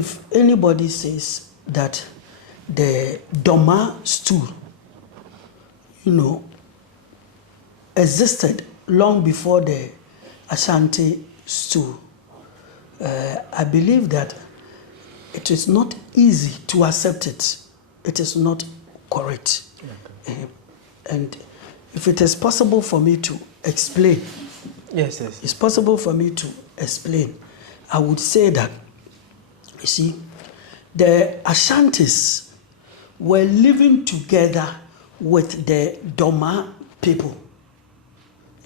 if anybody says that the Dormaa stool, existed long before the Ashanti stool, I believe that it is not easy to accept it. It is not correct. Okay. And if it is possible for me to explain, yes, it's possible for me to explain, I would say that, you see, the Ashantis were living together with the Dormaa people.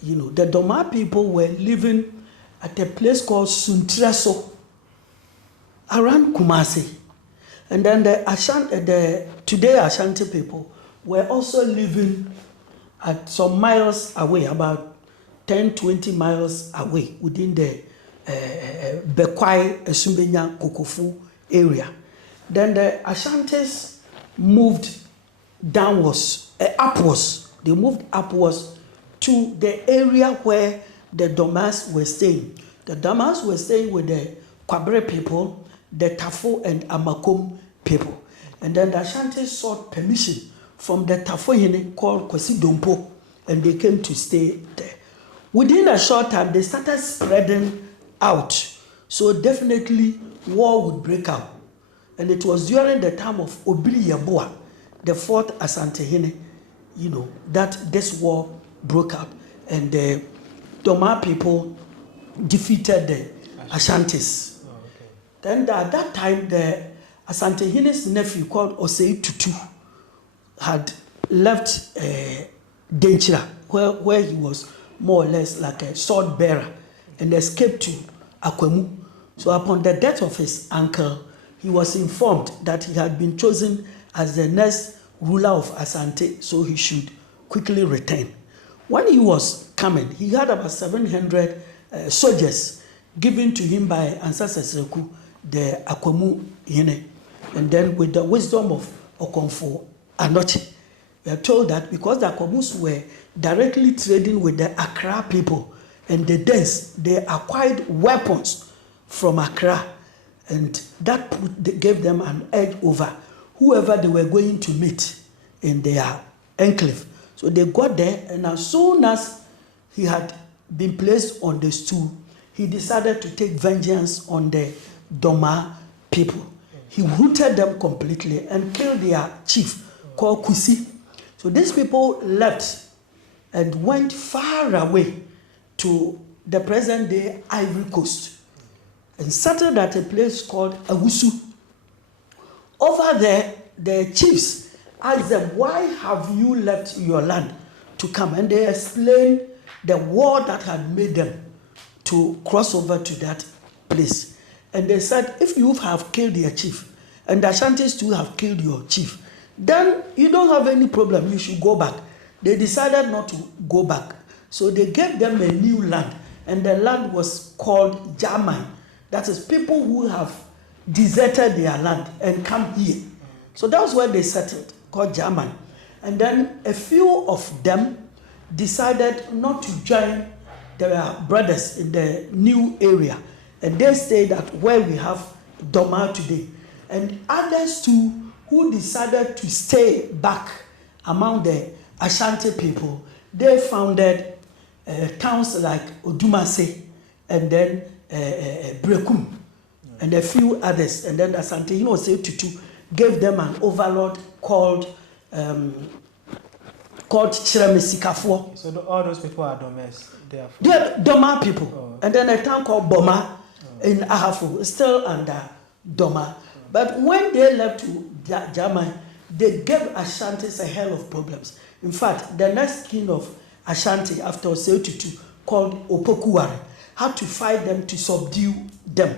The Dormaa people were living at a place called Suntreso, around Kumasi. And then the today Ashanti people were also living at some miles away, about 10, 20 miles away, within the Bekwai, Esumbenya, Kokofu area. Then the Ashantis moved downwards, upwards. They moved upwards to the area where the Dormaas were staying. The Dormaas were staying with the Kwabre people, the Tafo and Amakom people. And then the Ashantis sought permission from the Tafohene called Kwesi Dompo, and they came to stay there. Within a short time, they started spreading out. So definitely war would break out. And it was during the time of Obiri Yeboah, the fourth Asantehene, that this war broke out. And the Dormaa people defeated the Ashantis. Oh, okay. Then at that time, the Asantehene's nephew called Osei Tutu had left Denchira, where he was more or less like a sword bearer, and escaped to Akwemu. So upon the death of his uncle, he was informed that he had been chosen as the next ruler of Asante, so he should quickly return. When he was coming, he had about 700 soldiers given to him by Ansa Seseku, the Akwemu Yene. And then with the wisdom of Okomfo Anokye, we are told that because the Akwamus were directly trading with the Accra people and the Dens, they acquired weapons from Accra, and that gave them an edge over whoever they were going to meet in their enclave. So they got there, and as soon as he had been placed on the stool, he decided to take vengeance on the Dormaa people. He rooted them completely and killed their chief called Kusi. So these people left and went far away to the present day Ivory Coast and settled at a place called Awusu. Over there, the chiefs asked them, why have you left your land to come? And they explained the war that had made them to cross over to that place. And they said, if you have killed your chief, and the Ashantis too have killed your chief, then you don't have any problem, you should go back. They decided not to go back. So they gave them a new land, and the land was called German. That is, people who have deserted their land and come here. So that was where they settled, called German. And then a few of them decided not to join their brothers in the new area, and they stayed at where we have Dormaa today. And others too, who decided to stay back among the Ashanti people, they founded towns like Odumase and then Brekum and a few others. And then Asante Osei Tutu gave them an overlord called Chiremisikafo. So all those people are Dormaas? They are Dormaa people. Oh. And then a town called Boma in Ahafo, still under Dormaa. But when they left to Germany, they gave Ashantis a hell of problems. In fact, the next king of Ashanti after Osei Tutu, called Opokuwari, had to fight them to subdue them.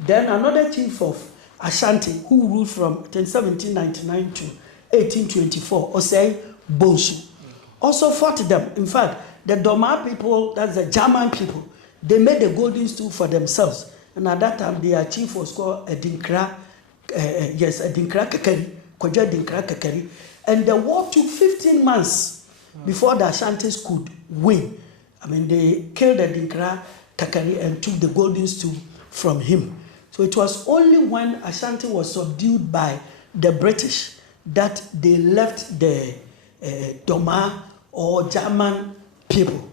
Then another chief of Ashanti, who ruled from 1799 to 1824, Osei Bonsu, also fought them. In fact, the Dormaa people, that's the German people, they made a golden stool for themselves. And at that time, their chief was called Edinkra, Edinkra Kakari, Koja Edinkra Kakari. And the war took 15 months before the Ashantis could win. I mean, they killed Edinkra Kakari and took the golden stool from him. So it was only when Ashanti was subdued by the British that they left the Dormaa or German people.